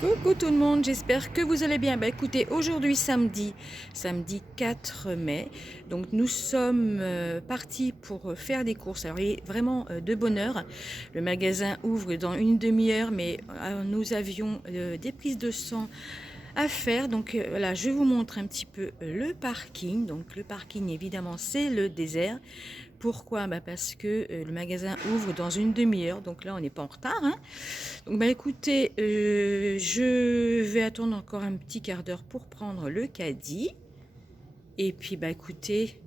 Coucou tout le monde, j'espère que vous allez bien. Bah écoutez, aujourd'hui samedi 4 mai, donc nous sommes partis pour faire des courses. Alors il est vraiment de bonne heure. Le magasin ouvre dans une demi-heure, mais nous avions des prises de sang à faire. Donc voilà, je vous montre un petit peu le parking. Donc le parking évidemment c'est le désert. Pourquoi? Bah parce que le magasin ouvre dans une demi-heure, donc là on n'est pas en retard, hein. Donc bah écoutez, je vais attendre encore un petit quart d'heure pour prendre le caddie. Et puis bah écoutez,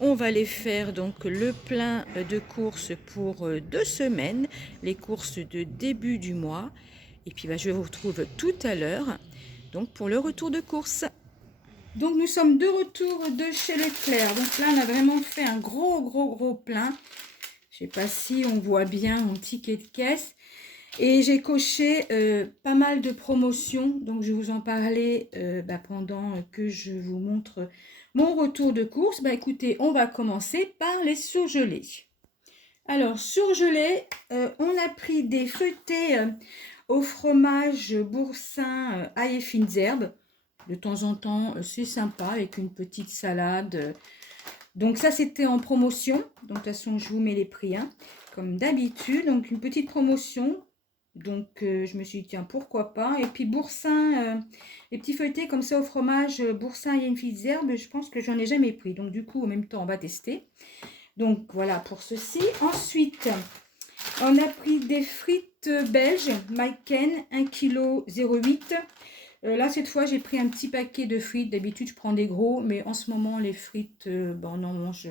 on va aller faire donc le plein de courses pour 2 semaines, les courses de début du mois. Et puis bah, je vous retrouve tout à l'heure donc pour le retour de course. Donc nous sommes de retour de chez Leclerc. Donc là on a vraiment fait un gros plein. Je sais pas si on voit bien mon ticket de caisse. Et j'ai coché pas mal de promotions, donc je vais vous en parler pendant que je vous montre mon retour de course. Bah écoutez, on va commencer par les surgelés. Alors surgelés, on a pris des feuilletés au fromage boursin ail et fines herbes. De temps en temps, c'est sympa avec une petite salade. Donc ça, c'était en promotion. Donc de toute façon, je vous mets les prix, hein, comme d'habitude. Donc une petite promotion. Donc je me suis dit, tiens, pourquoi pas. Et puis boursin, les petits feuilletés comme ça au fromage boursin et une fine herbe, je pense que j'en ai jamais pris. Donc du coup, en même temps, on va tester. Donc voilà pour ceci. Ensuite, on a pris des frites belges, Maiken, 1,08 kg. Là, cette fois, j'ai pris un petit paquet de frites. D'habitude, je prends des gros, mais en ce moment, les frites, on en mange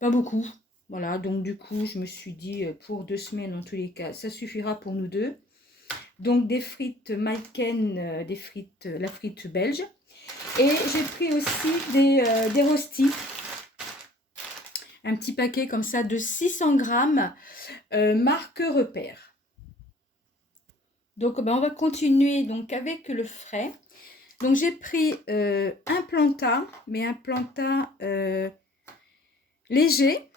pas beaucoup. Voilà, donc du coup, je me suis dit, pour 2 semaines, en tous les cas, ça suffira pour nous deux. Donc, des frites Maiken, la frite belge. Et j'ai pris aussi des rostis. Un petit paquet comme ça de 600 grammes, marque Repère. Donc, on va continuer donc avec le frais. Donc, j'ai pris un planta, mais un planta léger,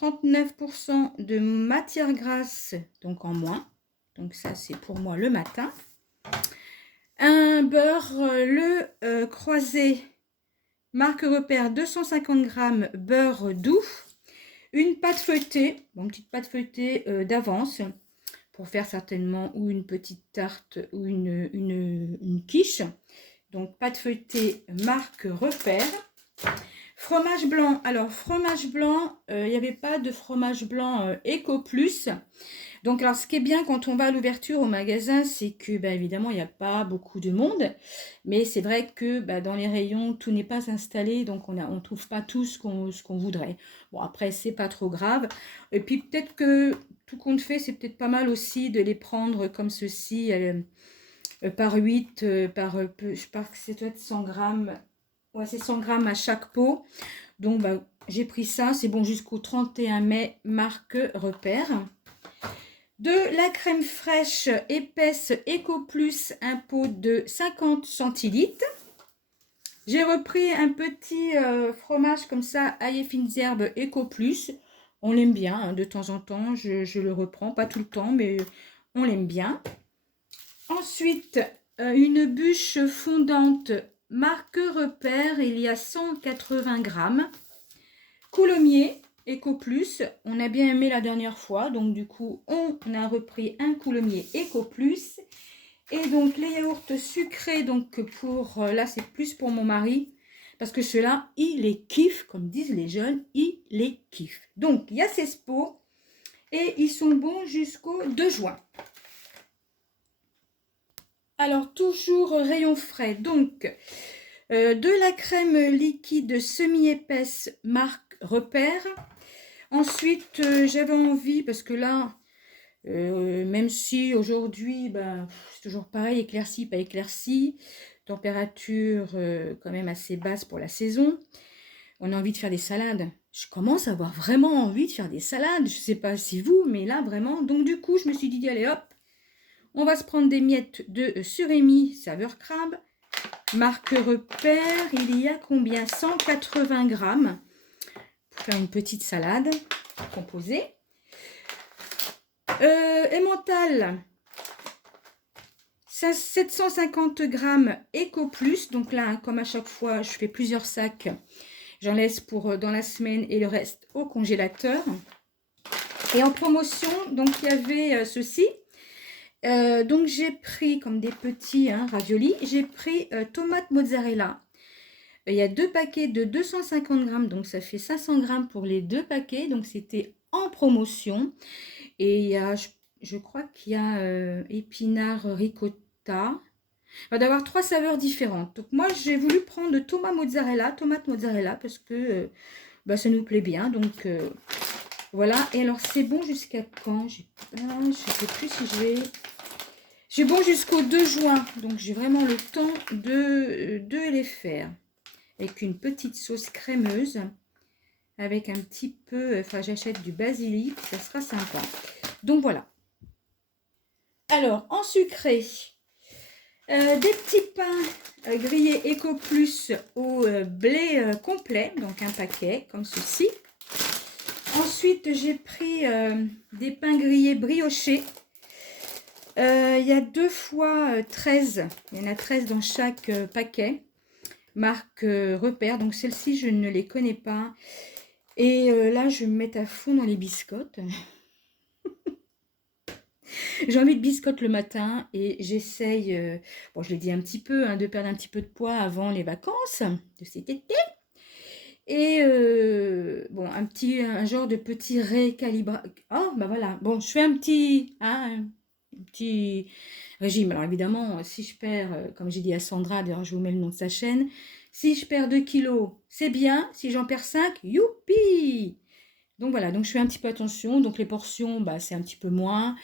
39% de matière grasse, donc en moins. Donc, ça, c'est pour moi le matin. Un beurre, le croisé, marque Repère, 250 grammes, beurre doux. Une pâte feuilletée, une petite pâte feuilletée d'avance, pour faire certainement ou une petite tarte ou une quiche. Donc pâte feuilletée marque Repère. Fromage blanc. Alors fromage blanc, il n'y avait pas de fromage blanc Eco Plus. Donc alors ce qui est bien quand on va à l'ouverture au magasin, c'est que évidemment il n'y a pas beaucoup de monde. Mais c'est vrai que dans les rayons, tout n'est pas installé. Donc on ne trouve pas tout ce qu'on voudrait. Bon après c'est pas trop grave. Et puis peut-être que tout compte fait, c'est peut-être pas mal aussi de les prendre comme ceci. Par 8, je pense que c'est peut-être 100 grammes. Ouais, c'est 100 grammes à chaque pot. Donc, j'ai pris ça. C'est bon jusqu'au 31 mai, marque Repère. De la crème fraîche épaisse Eco Plus, un pot de 50 centilitres. J'ai repris un petit fromage comme ça, ail et fines herbes Eco Plus. On l'aime bien, hein, de temps en temps. Je le reprends, pas tout le temps, mais on l'aime bien. Ensuite, une bûche fondante marque Repère, il y a 180 grammes. Coulommiers Eco Plus, on a bien aimé la dernière fois, donc du coup on a repris un coulommiers Eco Plus. Et donc les yaourts sucrés, donc pour là c'est plus pour mon mari, parce que ceux-là, il les kiffe, comme disent les jeunes, il les kiffe. Donc il y a 16 pots et ils sont bons jusqu'au 2 juin. Alors, toujours rayon frais, donc de la crème liquide semi-épaisse marque Repère. Ensuite, j'avais envie, parce que là, même si aujourd'hui, c'est toujours pareil, éclairci, pas éclairci, température quand même assez basse pour la saison, on a envie de faire des salades. Je commence à avoir vraiment envie de faire des salades, je ne sais pas si vous, mais là vraiment, donc du coup, je me suis dit, allez hop, on va se prendre des miettes de surimi saveur crabe. Marque Repère, il y a combien? 180 grammes pour faire une petite salade composée. Emmental, 750 grammes Eco Plus. Donc là, hein, comme à chaque fois, je fais plusieurs sacs. J'en laisse pour dans la semaine et le reste au congélateur. Et en promotion, donc il y avait ceci. Donc j'ai pris comme des petits raviolis. J'ai pris tomate mozzarella. Il y a 2 paquets de 250 grammes. Donc ça fait 500 grammes pour les 2 paquets. Donc c'était en promotion. Et il y a, je crois qu'il y a épinard ricotta. Il va y avoir 3 saveurs différentes. Donc moi j'ai voulu prendre tomate mozzarella parce que bah, ça nous plaît bien. Donc voilà. Et alors c'est bon jusqu'à quand? Je ne sais plus si je vais... J'ai bon jusqu'au 2 juin. Donc j'ai vraiment le temps de les faire. Avec une petite sauce crémeuse. Avec un petit peu... Enfin j'achète du basilic. Ça sera sympa. Donc voilà. Alors en sucré... des petits pains grillés Eco Plus au blé complet, donc un paquet comme ceci. Ensuite, j'ai pris des pains grillés briochés. Il y a 2 fois 13, il y en a 13 dans chaque paquet, marque Repère. Donc celle-ci, je ne les connais pas. Et là, je vais me mettre à fond dans les biscottes. J'ai envie de biscottes le matin et j'essaye, bon je l'ai dit un petit peu, de perdre un petit peu de poids avant les vacances de cet été. Et bon, un genre de petit récalibrage. Oh, bah voilà, bon, je fais un petit régime. Alors évidemment, si je perds, comme j'ai dit à Sandra, d'ailleurs je vous mets le nom de sa chaîne, si je perds 2 kilos, c'est bien. Si j'en perds 5, youpi! Donc voilà, donc je fais un petit peu attention. Donc les portions, bah, c'est un petit peu moins.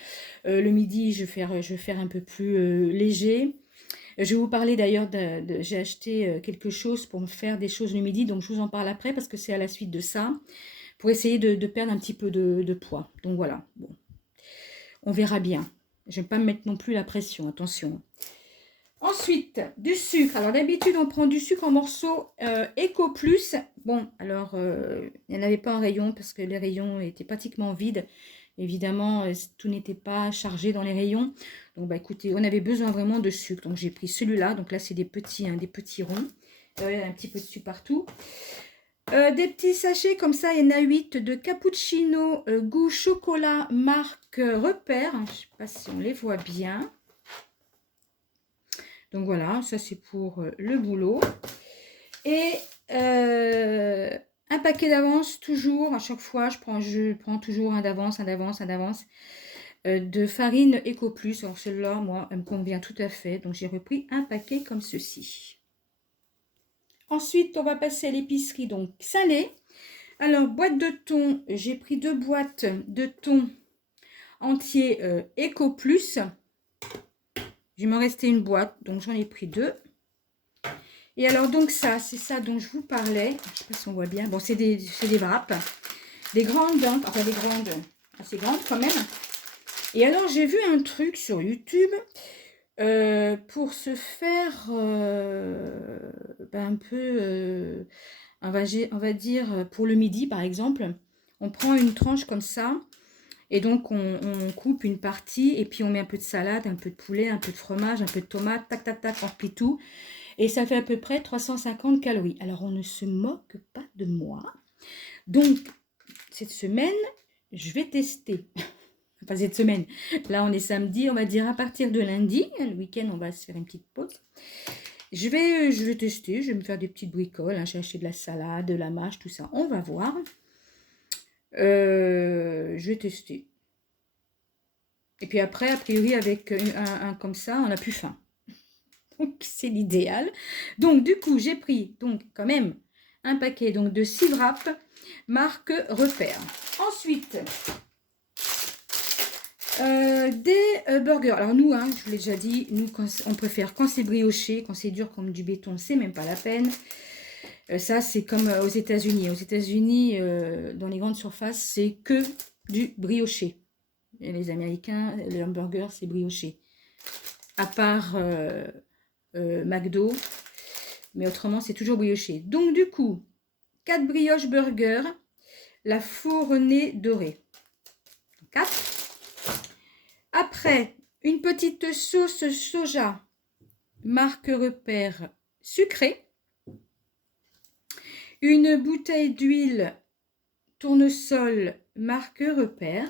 Le midi, je vais faire un peu plus léger. Je vais vous parler d'ailleurs j'ai acheté quelque chose pour me faire des choses le midi. Donc je vous en parle après parce que c'est à la suite de ça. Pour essayer de perdre un petit peu de poids. Donc voilà, bon. On verra bien. Je ne vais pas me mettre non plus la pression, attention. Ensuite, du sucre. Alors d'habitude, on prend du sucre en morceaux Eco Plus. Bon, alors, il n'y en avait pas en rayon parce que les rayons étaient pratiquement vides. Évidemment, tout n'était pas chargé dans les rayons. Donc, bah écoutez, on avait besoin vraiment de sucre. Donc, j'ai pris celui-là. Donc là, c'est des petits ronds. Il y a un petit peu de sucre partout. Des petits sachets comme ça, il y en a 8 de cappuccino goût chocolat marque Repère. Je ne sais pas si on les voit bien. Donc voilà, ça c'est pour le boulot. Et un paquet d'avance, toujours, à chaque fois, je prends toujours un d'avance, de farine Eco Plus. Alors celle-là, moi, elle me convient tout à fait. Donc j'ai repris un paquet comme ceci. Ensuite, on va passer à l'épicerie, donc salée. Alors, boîte de thon, j'ai pris 2 boîtes de thon entier Eco Plus. Il m'en restait une boîte, donc j'en ai pris 2. Et alors, donc ça, c'est ça dont je vous parlais. Je ne sais pas si on voit bien. Bon, c'est des wraps. Des grandes, enfin des grandes, assez grandes quand même. Et alors, j'ai vu un truc sur YouTube pour se faire un peu, on va dire, pour le midi, par exemple. On prend une tranche comme ça. Et donc, on coupe une partie et puis on met un peu de salade, un peu de poulet, un peu de fromage, un peu de tomate, tac, tac, tac, on replie tout. Et ça fait à peu près 350 calories. Alors, on ne se moque pas de moi. Donc, cette semaine, je vais tester. Enfin, cette semaine, là, on est samedi, on va dire à partir de lundi. Le week-end, on va se faire une petite pause. Je vais tester, je vais me faire des petites bricoles. J'ai acheté de la salade, de la mâche, tout ça. On va voir. Je vais tester. Et puis après, a priori, avec un comme ça, on n'a plus faim. Donc, c'est l'idéal. Donc, du coup, j'ai pris donc quand même un paquet donc, de 6 wraps marque Repère. Ensuite, des burgers. Alors, nous, je vous l'ai déjà dit, nous, on préfère quand c'est brioché, quand c'est dur comme du béton, c'est même pas la peine. Ça, c'est comme aux États-Unis. Aux États-Unis, dans les grandes surfaces, c'est que du brioché. Et les Américains, le hamburger, c'est brioché. À part McDo, mais autrement, c'est toujours brioché. Donc, du coup, 4 brioches burgers, la fournée dorée. 4. Après, une petite sauce soja, marque Repère sucrée, une bouteille d'huile tournesol, marque Repère.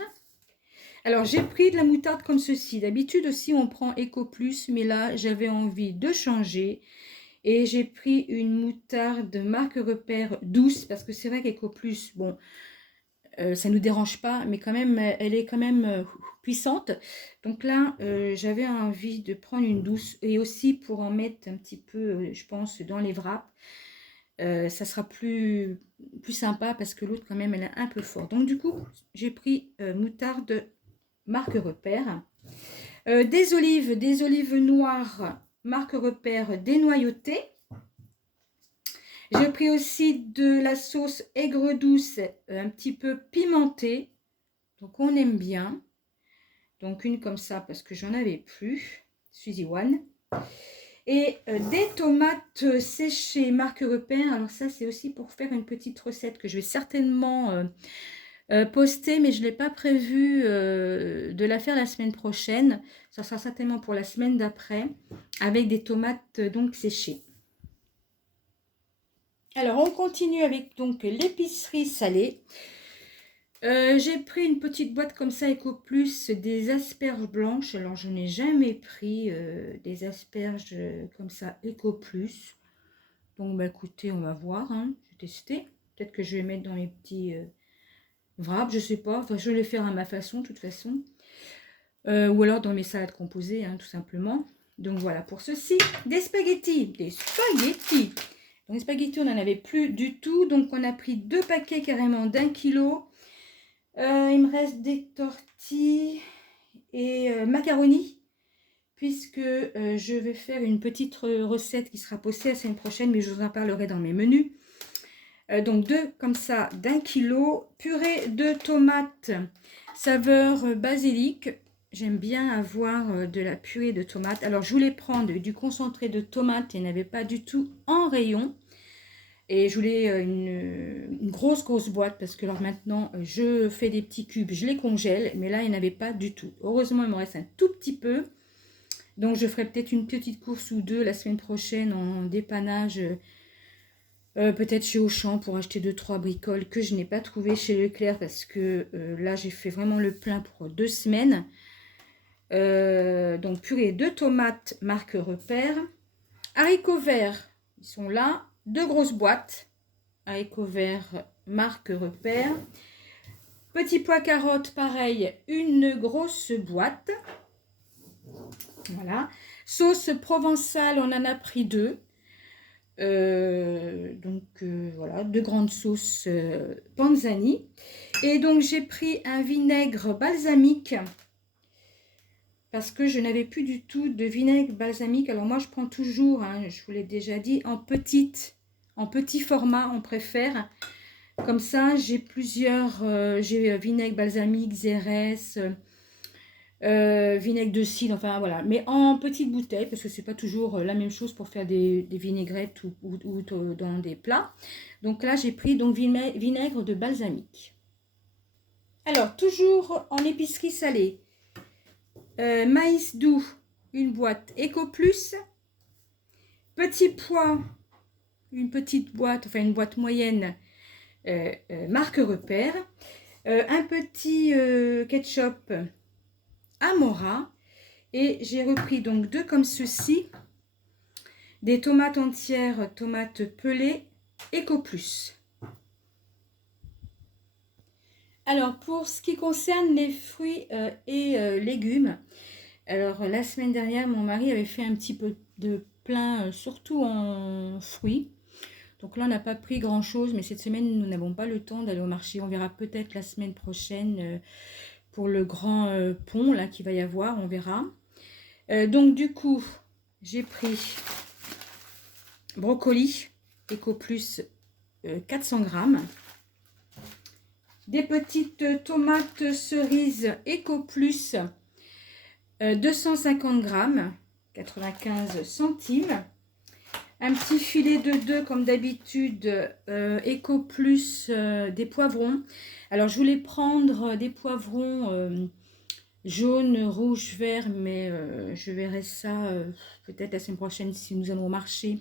Alors, j'ai pris de la moutarde comme ceci. D'habitude aussi, on prend Eco Plus, mais là, j'avais envie de changer. Et j'ai pris une moutarde marque Repère douce, parce que c'est vrai qu'Eco Plus, bon, ça ne nous dérange pas, mais quand même, elle est quand même puissante. Donc là, j'avais envie de prendre une douce, et aussi pour en mettre un petit peu, je pense, dans les wraps. Ça sera plus sympa, parce que l'autre, quand même, elle est un peu forte. Donc du coup, j'ai pris moutarde marque Repère. Des olives noires, marque Repère dénoyautées. J'ai pris aussi de la sauce aigre douce, un petit peu pimentée. Donc on aime bien. Donc une comme ça parce que j'en avais plus. Suzy One. Et des tomates séchées, marque Repère. Alors ça, c'est aussi pour faire une petite recette que je vais certainement poster, mais je ne l'ai pas prévu de la faire la semaine prochaine. Ça sera certainement pour la semaine d'après, avec des tomates donc séchées. Alors, on continue avec donc l'épicerie salée. J'ai pris une petite boîte comme ça, Eco Plus, des asperges blanches. Alors, je n'ai jamais pris des asperges comme ça, Eco Plus. Donc, bah, écoutez, on va voir. Hein. Je vais tester. Peut-être que je vais mettre dans mes petits wraps, je sais pas. Enfin, je vais les faire à ma façon, de toute façon. Ou alors dans mes salades composées, hein, tout simplement. Donc, voilà pour ceci. Des spaghettis. Des spaghettis. Donc, les spaghettis, on n'en avait plus du tout. Donc, on a pris 2 paquets carrément d'1 kilo. Il me reste des tortilles et macaronis. Puisque je vais faire une petite recette qui sera postée la semaine prochaine. Mais je vous en parlerai dans mes menus. Donc, 2 comme ça d'1 kilo. Purée de tomates saveur basilic. J'aime bien avoir de la purée de tomates. Alors, je voulais prendre du concentré de tomates. Il n'y en avait pas du tout en rayon. Et je voulais une grosse boîte. Parce que alors maintenant, je fais des petits cubes. Je les congèle. Mais là, il n'y en avait pas du tout. Heureusement, il me reste un tout petit peu. Donc, je ferai peut-être une petite course ou 2 la semaine prochaine en dépannage. Peut-être chez Auchan pour acheter 2-3 bricoles que je n'ai pas trouvé chez Leclerc. Parce que là, j'ai fait vraiment le plein pour 2 semaines. Donc purée de tomates marque Repère, haricots verts, ils sont là, 2 grosses boîtes, haricots verts marque Repère, petits pois carottes pareil, une grosse boîte, voilà, sauce provençale on en a pris 2, voilà, 2 grandes sauces Panzani, et donc j'ai pris un vinaigre balsamique. Parce que je n'avais plus du tout de vinaigre balsamique. Alors moi, je prends toujours, hein, je vous l'ai déjà dit, en petit format, on préfère. Comme ça, j'ai plusieurs, j'ai vinaigre balsamique, Xérès, vinaigre de cidre, enfin voilà. Mais en petite bouteille, parce que c'est pas toujours la même chose pour faire des vinaigrettes ou dans des plats. Donc là, j'ai pris donc vinaigre de balsamique. Alors, toujours en épicerie salée. Maïs doux, une boîte Eco Plus. Petits pois, une petite boîte, enfin une boîte moyenne, marque Repère. Un petit ketchup Amora. Et j'ai repris donc 2 comme ceci. Des tomates entières, tomates pelées, Eco Plus. Alors, pour ce qui concerne les fruits et légumes, alors la semaine dernière, mon mari avait fait un petit peu de plein, surtout en fruits. Donc là, on n'a pas pris grand-chose, mais cette semaine, nous n'avons pas le temps d'aller au marché. On verra peut-être la semaine prochaine pour le grand pont là qu'il va y avoir, on verra. Donc du coup, j'ai pris brocoli, Eco Plus 400 grammes. Des petites tomates cerises Eco Plus 250 grammes, 95 centimes. Un petit filet de 2 comme d'habitude, Eco Plus des poivrons. Alors je voulais prendre des poivrons jaune, rouge, vert, mais je verrai ça peut-être la semaine prochaine si nous allons au marché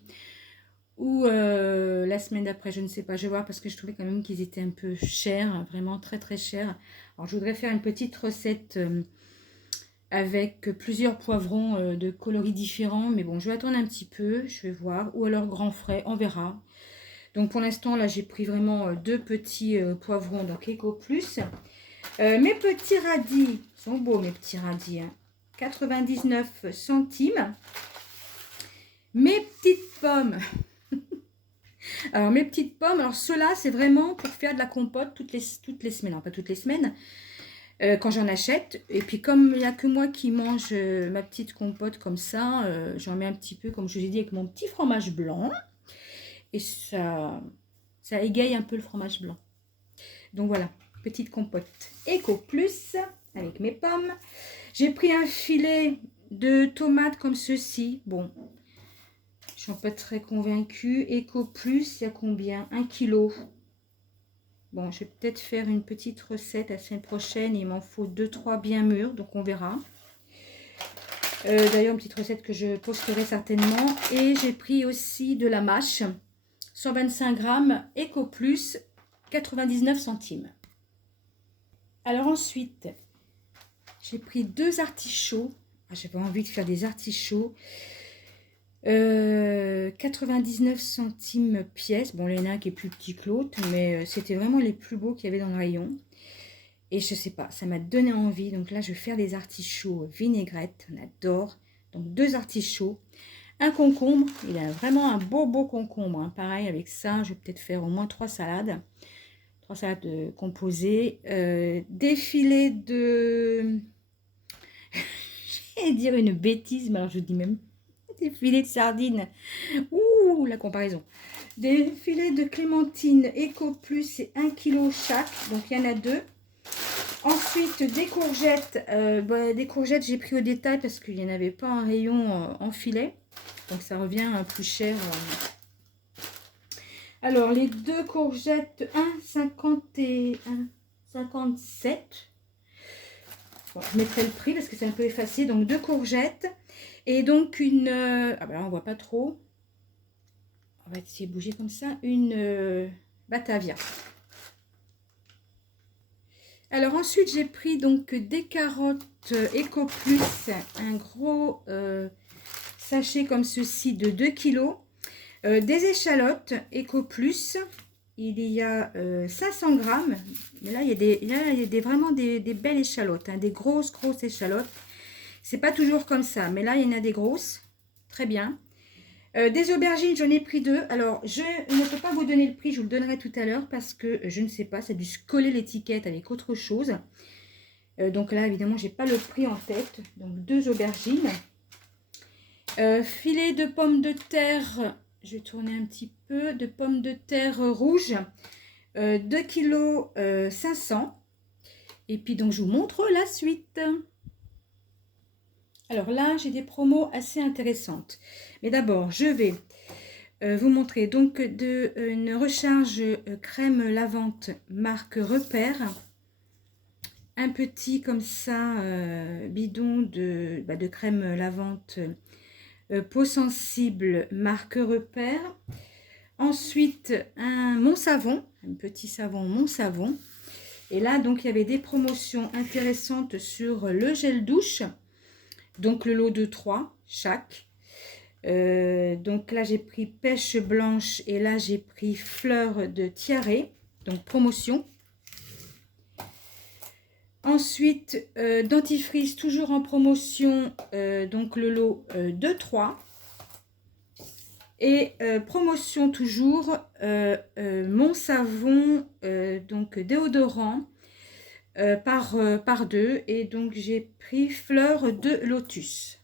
ou la semaine d'après, je ne sais pas, je vais voir parce que je trouvais quand même qu'ils étaient un peu chers, hein, vraiment très très chers. Alors je voudrais faire une petite recette avec plusieurs poivrons de coloris différents, mais bon, je vais attendre un petit peu, je vais voir, ou alors grand frais, on verra. Donc pour l'instant, là, j'ai pris vraiment deux petits poivrons, donc Eco Plus. Mes petits radis, sont beaux mes petits radis, hein. 99 centimes. Mes petites pommes. Alors mes petites pommes, alors ceux-là, c'est vraiment pour faire de la compote toutes les semaines. Non, pas toutes les semaines, quand j'en achète. Et puis comme il n'y a que moi qui mange ma petite compote comme ça, j'en mets un petit peu, comme je vous ai dit, avec mon petit fromage blanc. Et ça égaye un peu le fromage blanc. Donc voilà, petite compote Eco Plus avec mes pommes. J'ai pris un filet de tomates comme ceci. Bon, je suis pas très convaincue. Eco Plus, il y a combien? 1 kilo. Bon, je vais peut-être faire une petite recette la semaine prochaine. Il m'en faut 2-3 bien mûrs, donc on verra. D'ailleurs, une petite recette que je posterai certainement. Et j'ai pris aussi de la mâche. 125 grammes, Eco Plus, 99 centimes. Alors ensuite, j'ai pris 2 artichauts. Ah, j'avais envie de faire des artichauts. 99 centimes pièce. Bon, il y en a un qui est plus petit que l'autre, mais c'était vraiment les plus beaux qu'il y avait dans le rayon. Et je sais pas, ça m'a donné envie. Donc là, je vais faire des artichauts vinaigrette. On adore. Donc 2 artichauts. Un concombre. Il a vraiment un beau concombre, hein. Pareil, avec ça, je vais peut-être faire au moins 3 salades. 3 salades composées. Des filets de... je vais dire une bêtise, mais alors je dis même des filets de sardines. Ouh, la comparaison. Des filets de clémentine Eco Plus, c'est 1 kg chaque. Donc il y en a 2. Ensuite, des courgettes. Des courgettes, j'ai pris au détail parce qu'il n'y en avait pas un rayon en filet. Donc ça revient plus cher. Alors, les 2 courgettes, 1,50 et 1,57. Bon, je mettrai le prix parce que c'est un peu effacé. Donc, 2 courgettes. Et donc, une... ah ben là, on voit pas trop. On va essayer de bouger comme ça. Une Batavia. Alors, ensuite, j'ai pris donc des carottes Eco Plus. Un gros sachet comme ceci de 2 kg. Des échalotes Eco Plus. Il y a 500 grammes. Mais là, il y a vraiment des belles échalotes, hein, des grosses échalotes. C'est pas toujours comme ça, mais là, il y en a des grosses. Très bien. Des aubergines, j'en ai pris 2. Alors, je ne peux pas vous donner le prix, je vous le donnerai tout à l'heure parce que je ne sais pas, ça a dû se coller l'étiquette avec autre chose. Donc là, évidemment, j'ai pas le prix en tête. Donc, 2 aubergines. Filet de pommes de terre, je vais tourner un petit peu, de pommes de terre rouges, 2 kg 500. Et puis donc je vous montre la suite. Alors là, j'ai des promos assez intéressantes. Mais d'abord, je vais vous montrer donc une recharge crème lavante marque Repère. Un petit comme ça bidon de crème lavante peau sensible marque Repère. Ensuite, mon savon, un petit savon mon savon. Et là, donc, il y avait des promotions intéressantes sur le gel douche. Donc, le lot de 3 chaque. Donc là, j'ai pris pêche blanche et là, j'ai pris fleur de tiare. Donc, promotion. Ensuite, dentifrice, toujours en promotion. Donc, le lot de 3. Et promotion toujours, mon savon, donc déodorant par 2. Et donc j'ai pris fleur de lotus.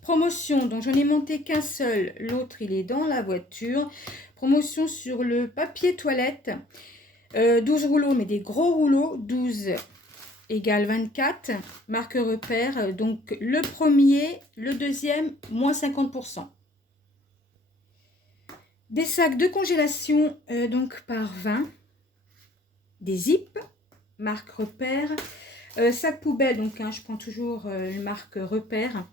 Promotion, donc j'en ai monté qu'un seul, l'autre il est dans la voiture. Promotion sur le papier toilette, 12 rouleaux, mais des gros rouleaux, 12 égale 24, marque Repère. Donc le premier, le deuxième, moins 50%. Des sacs de congélation, donc par 20. Des zips, marque Repère. Sac poubelle, donc hein, je prends toujours une marque Repère.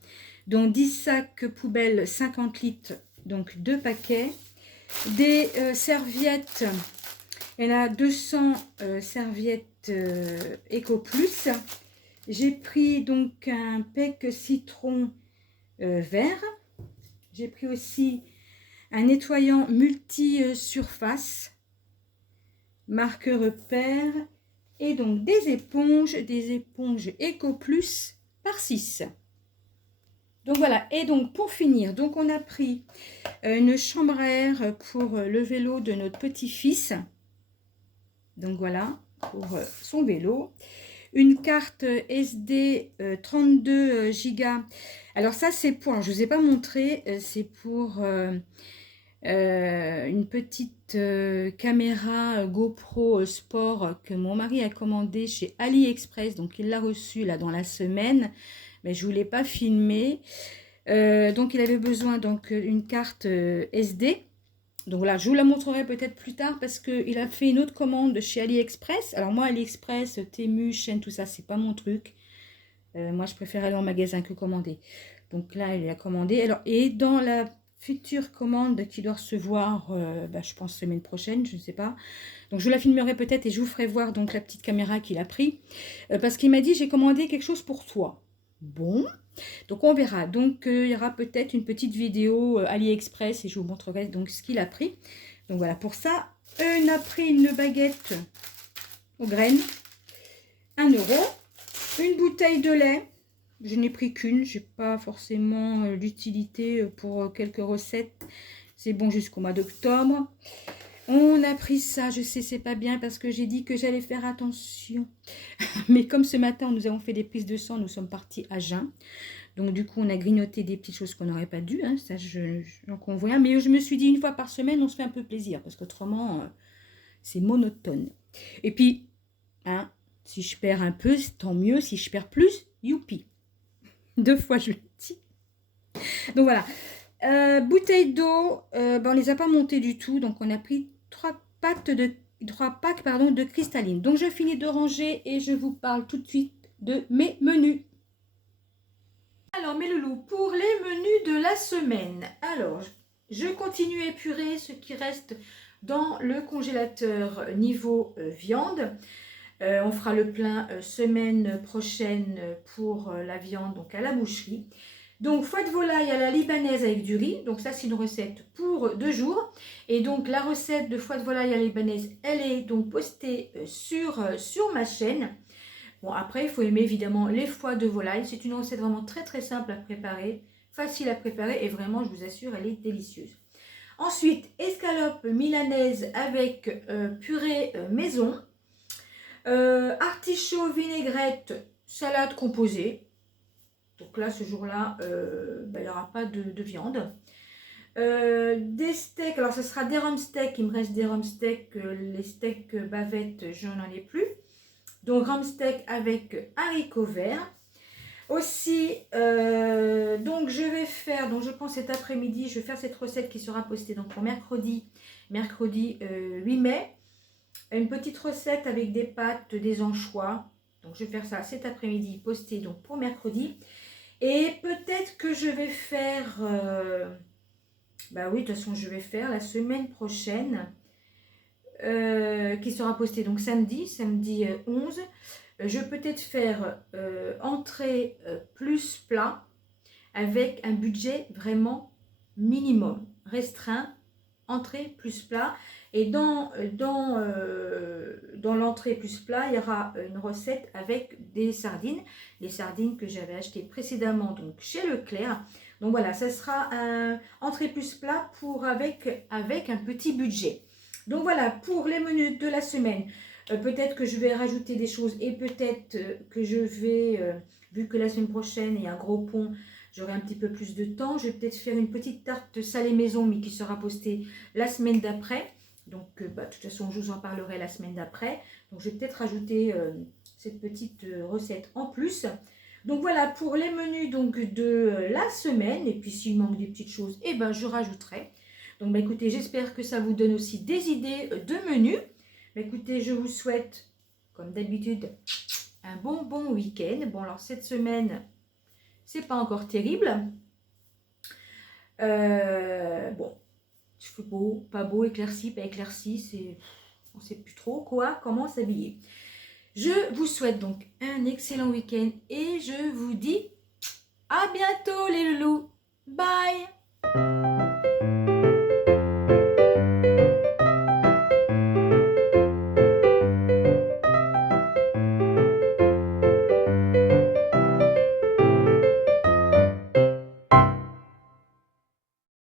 Donc 10 sacs poubelle 50 litres, donc 2 paquets. Des serviettes, il y en a 200 serviettes Eco Plus. J'ai pris donc un pec citron vert. J'ai pris aussi un nettoyant multi-surface, marque Repère. Et donc des éponges Eco Plus par 6. Donc voilà, et donc pour finir, donc on a pris une chambre à air pour le vélo de notre petit-fils. Donc voilà, pour son vélo. Une carte SD 32 Go. Alors ça c'est pour, alors je ne vous ai pas montré, c'est pour une petite caméra GoPro Sport que mon mari a commandé chez AliExpress. Donc il l'a reçu là dans la semaine, mais je ne voulais pas filmer. Donc il avait besoin d'une carte SD. Donc voilà, je vous la montrerai peut-être plus tard parce qu'il a fait une autre commande chez AliExpress. Alors moi, AliExpress, Temu, Shein, tout ça, c'est pas mon truc. Moi, je préfère aller en magasin que commander. Donc là, il a commandé. Alors, et dans la future commande qui doit recevoir, je pense semaine prochaine, je ne sais pas. Donc je la filmerai peut-être et je vous ferai voir donc la petite caméra qu'il a pris. Parce qu'il m'a dit, j'ai commandé quelque chose pour toi. Bon, donc on verra. Donc il y aura peut-être une petite vidéo AliExpress et je vous montrerai donc ce qu'il a pris. Donc voilà, pour ça, on a pris une baguette aux graines, 1 €, une bouteille de lait. Je n'ai pris qu'une, je n'ai pas forcément l'utilité pour quelques recettes. C'est bon jusqu'au mois d'octobre. On a pris ça, je sais c'est pas bien parce que j'ai dit que j'allais faire attention. Mais comme ce matin nous avons fait des prises de sang, nous sommes partis à jeun. Donc du coup on a grignoté des petites choses qu'on n'aurait pas dû, hein, ça j'en conviens. Mais je me suis dit une fois par semaine on se fait un peu plaisir parce qu'autrement c'est monotone. Et puis, hein, si je perds un peu, tant mieux. Si je perds plus, youpi. 2 fois je le dis. Donc voilà. Bouteille d'eau, on les a pas montées du tout. Donc on a pris 3 packs de cristalline. Donc je finis de ranger et je vous parle tout de suite de mes menus. Alors mes loulous, pour les menus de la semaine. Alors, je continue à épurer ce qui reste dans le congélateur niveau viande. On fera le plein semaine prochaine pour la viande, donc à la boucherie. Donc, foie de volaille à la libanaise avec du riz. Donc, ça, c'est une recette pour 2 jours. Et donc, la recette de foie de volaille à la libanaise, elle est donc postée sur ma chaîne. Bon, après, il faut aimer évidemment les foies de volaille. C'est une recette vraiment très, très simple à préparer, facile à préparer et vraiment, je vous assure, elle est délicieuse. Ensuite, escalope milanaise avec purée maison. Artichaut vinaigrette, salade composée. Donc là, ce jour-là, il n'y aura pas de viande. Des steaks, alors ce sera des rumsteaks, il me reste des rumsteaks, les steaks bavettes, je n'en ai plus. Donc rumsteak avec haricots verts. Aussi, donc je vais faire, donc je pense cet après-midi, je vais faire cette recette qui sera postée donc pour mercredi 8 mai. Une petite recette avec des pâtes, des anchois. Donc je vais faire ça cet après-midi, posté donc pour mercredi. Et peut-être que je vais faire, oui, de toute façon je vais faire la semaine prochaine, qui sera postée donc samedi 11. Je vais peut-être faire entrée plus plat avec un budget vraiment minimum, restreint, entrée plus plat. Et dans l'entrée plus plat, il y aura une recette avec des sardines. Les sardines que j'avais achetées précédemment donc chez Leclerc. Donc voilà, ça sera un entrée plus plat avec un petit budget. Donc voilà, pour les menus de la semaine, peut-être que je vais rajouter des choses et peut-être que je vais, vu que la semaine prochaine il y a un gros pont, j'aurai un petit peu plus de temps. Je vais peut-être faire une petite tarte salée maison, mais qui sera postée la semaine d'après. Donc, de toute façon, je vous en parlerai la semaine d'après. Donc, je vais peut-être rajouter cette petite recette en plus. Donc, voilà pour les menus donc, de la semaine. Et puis, s'il manque des petites choses, je rajouterai. Donc, écoutez, j'espère que ça vous donne aussi des idées de menus. Écoutez, je vous souhaite, comme d'habitude, un bon week-end. Bon, alors cette semaine, c'est pas encore terrible. Bon, il fait beau, pas beau, éclairci, pas éclairci, on ne sait plus trop comment s'habiller. Je vous souhaite donc un excellent week-end et je vous dis à bientôt les loulous. Bye!